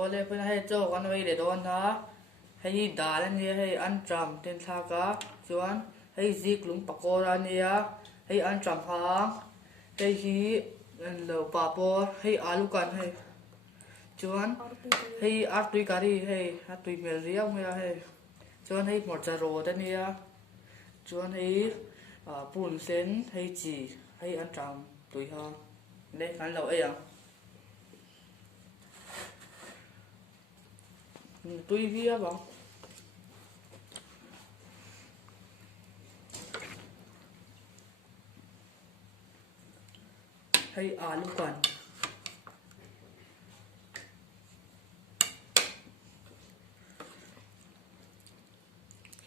ole pun hei cho kan wei le don ha hei dal ani hei an tram ten tha ka chuan hei zik lung pakora ania hei an tram ha hei hi lo papor hei alu kan hei chuan hei artui kari hei artui mel riau me hei chuan hei morcha ro ania chuan hei pun sen hei chi hei an tram tui ha le kan lo ai ang tui vía bang hay alu kan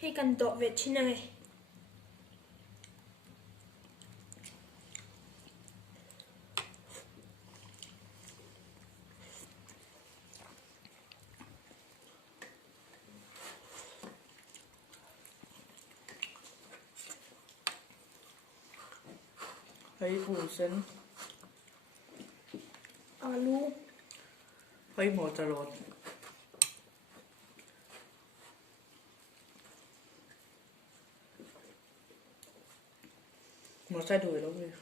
hay cần độ về trên này hay pun sen alu hay morcha ro một sai đuổi đâu rồi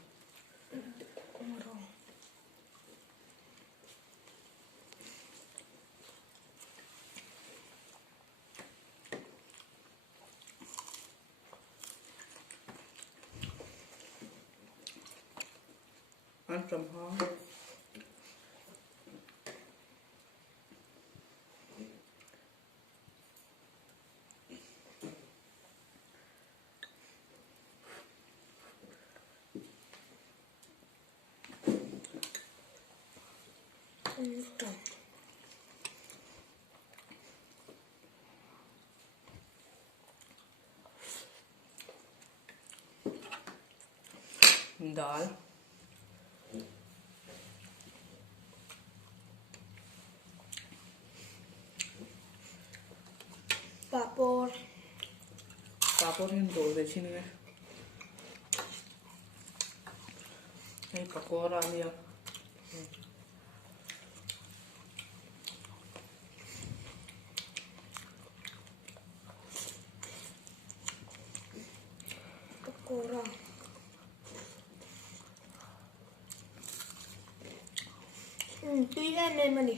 ăn trầm hoa dal papor papor hin đổ về trên này hay pakora nia pakora tuy lên lên mà đi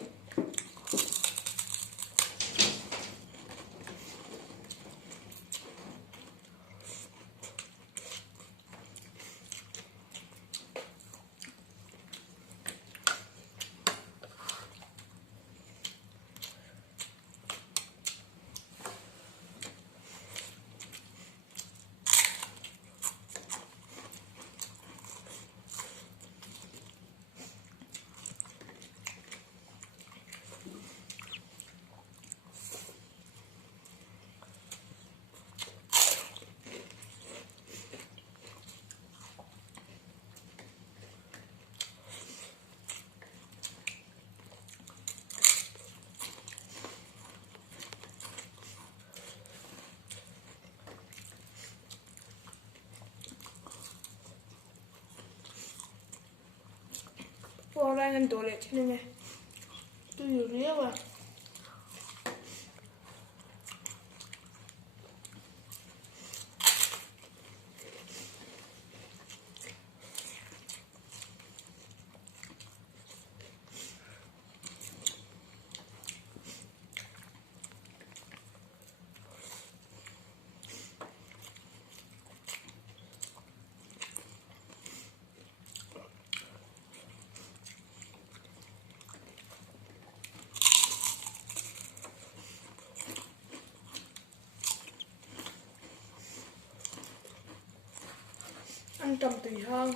Orang yang dolek sini nih, tuh dia apa? Ăn trầm tùy hơn.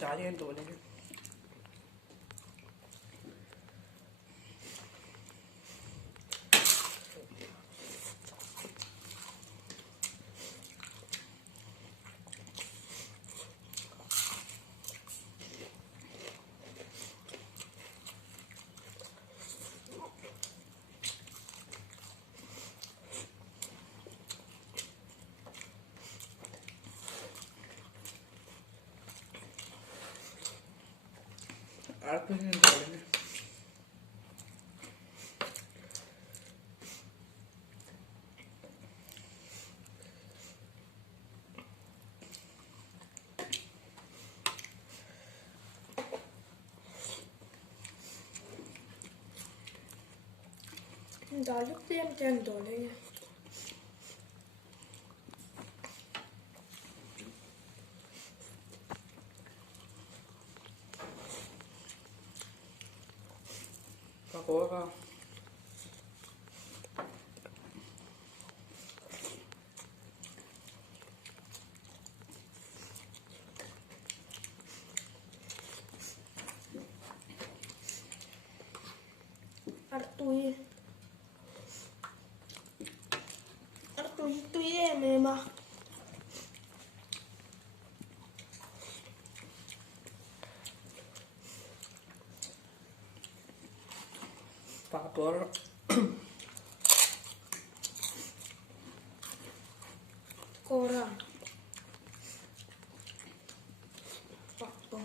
Đá đi ăn đổ lên. arpin in dole Đó lúc tiên chân đổ lên nha. pakora Artui tui em mà. pakor Cora. Pakor.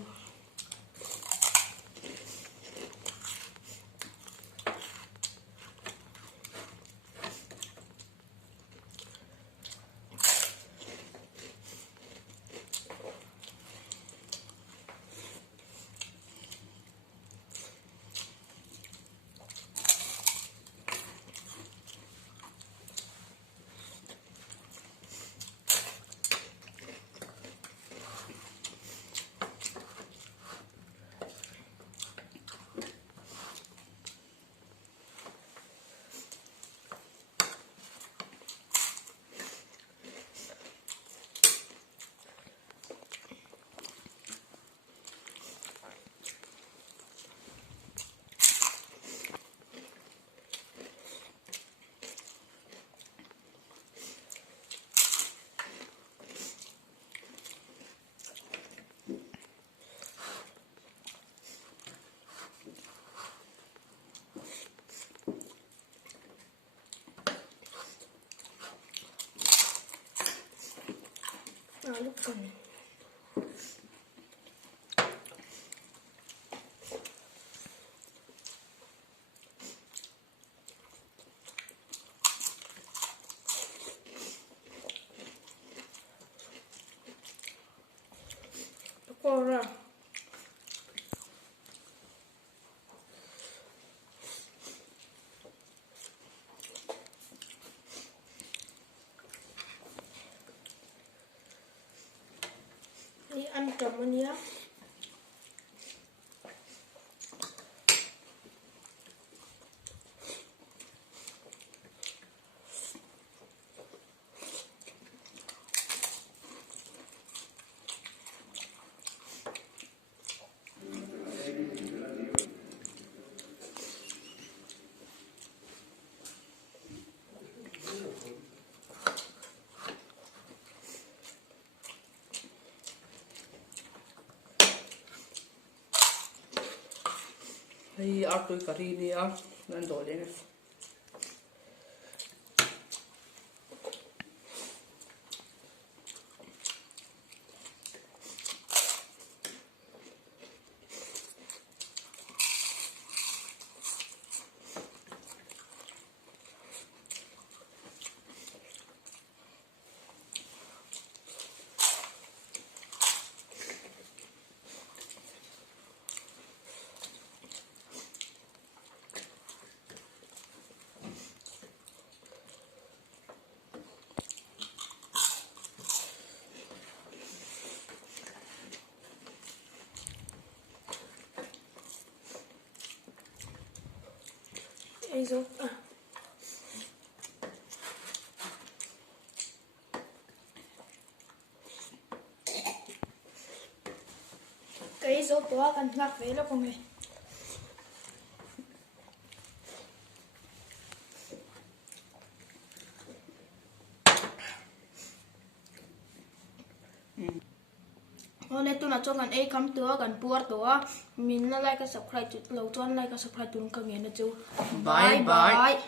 Lúc cần Cora. Đi ăn chấm anh nhé. hei arpui kari ni a nan dole ne Ấy dốt à. Cái dốt đó cần ngặt đấy là không hề. Hôm nay tôi là cho ngàn ấy cắm tứa gần bùa tứa mình là like cái subscribe lâu cho like cái subscribe tụi mình comment chú bye bye